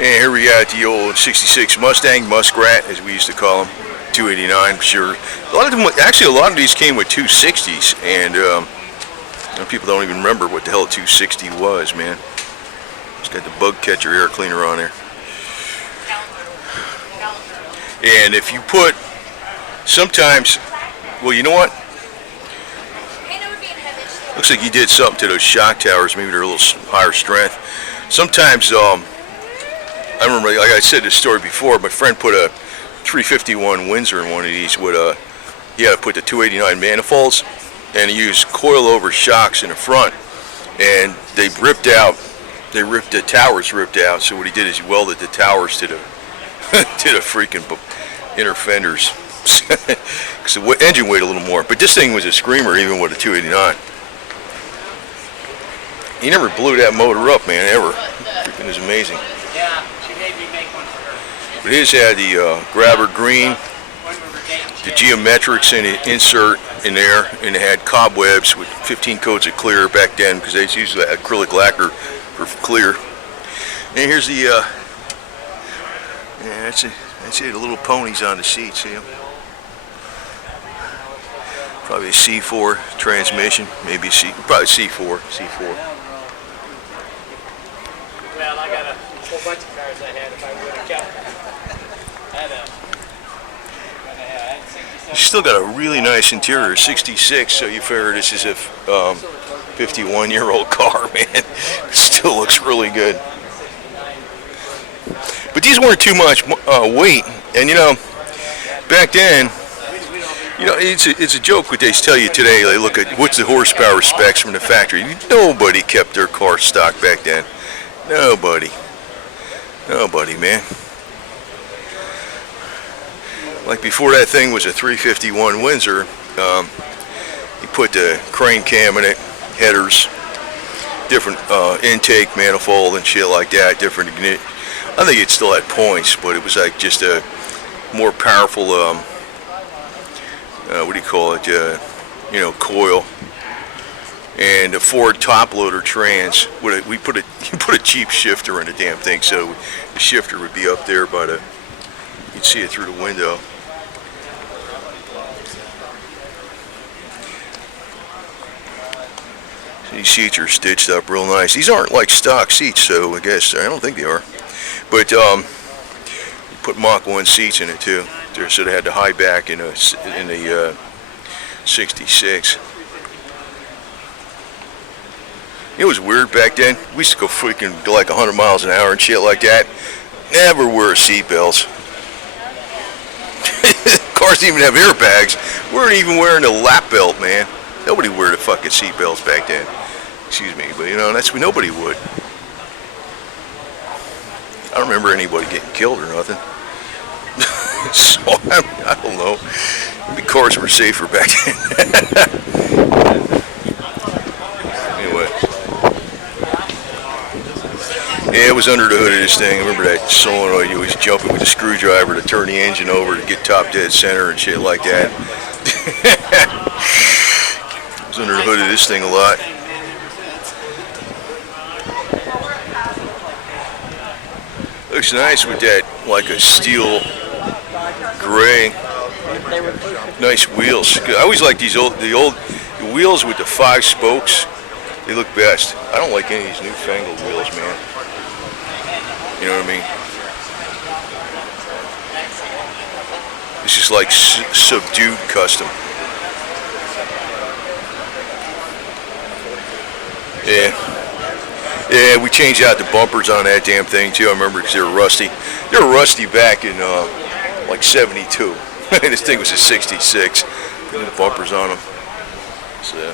And here we got the old 66 Mustang, Muskrat as we used to call them, 289 for sure. A lot of them, actually a lot of these came with 260s, and people don't even remember what the hell a 260 was, man. It's got the bug catcher air cleaner on there. And if you put, sometimes, well, you know what? Looks like you did something to those shock towers. Maybe they're a little higher strength. Sometimes, I remember, like I said this story before, my friend put a 351 Windsor in one of these with a, he had to put the 289 manifolds, and he used coil-over shocks in the front, and they ripped out, the towers ripped out, so what he did is he welded the towers to the, to the freaking inner fenders. Because the engine weighed a little more, but this thing was a screamer even with a 289. He never blew that motor up, man, ever. Freaking is amazing. Yeah, she made me make one for her. But his had the grabber green, the geometrics in the insert in there, and it had cobwebs with 15 coats of clear back then because they used acrylic lacquer for clear. And here's the, yeah, that's it, the little ponies on the seat, see them? Probably a C4 transmission, maybe probably C4. Well, I got a whole bunch of cars I had if I would have kept them. You still got a really nice interior, 66, so you figure this is a 51-year-old car, man. It still looks really good. But these weren't too much weight, and you know, back then, you know, it's a joke what they tell you today. They look at what's the horsepower specs from the factory. Nobody kept their car stock back then. Nobody, man. Like before that thing was a 351 Windsor, you put the crane cam in it, headers, different intake manifold and shit like that, different ignition. I think it still had points, but it was like just a more powerful, what do you call it, you know, coil. And a Ford top loader trans. You put a cheap shifter in the damn thing, so the shifter would be up there by the, you'd see it through the window. These seats are stitched up real nice. These aren't like stock seats, so I guess, I don't think they are. But you put Mach 1 seats in it too. So they had the high back in the 66. It was weird back then. We used to go freaking like 100 miles an hour and shit like that. Never wear seatbelts. Cars didn't even have airbags. We weren't even wearing a lap belt, man. Nobody wore the fucking seatbelts back then. Excuse me, but you know, nobody would. I don't remember anybody getting killed or nothing. So I don't know. Maybe cars were safer back then. Anyway. Yeah, it was under the hood of this thing. I remember that solenoid, you always jumping with a screwdriver to turn the engine over to get top dead center and shit like that. I was under the hood of this thing a lot. Looks nice with that, like a steel gray. Nice wheels. I always like these the wheels with the 5 spokes. They look best. I don't like any of these newfangled wheels, man. You know what I mean? It's just like subdued custom. Yeah. Yeah, we changed out the bumpers on that damn thing too. I remember because they were rusty. They were rusty back in like 72. This thing was a 66. Put the bumpers on them. So.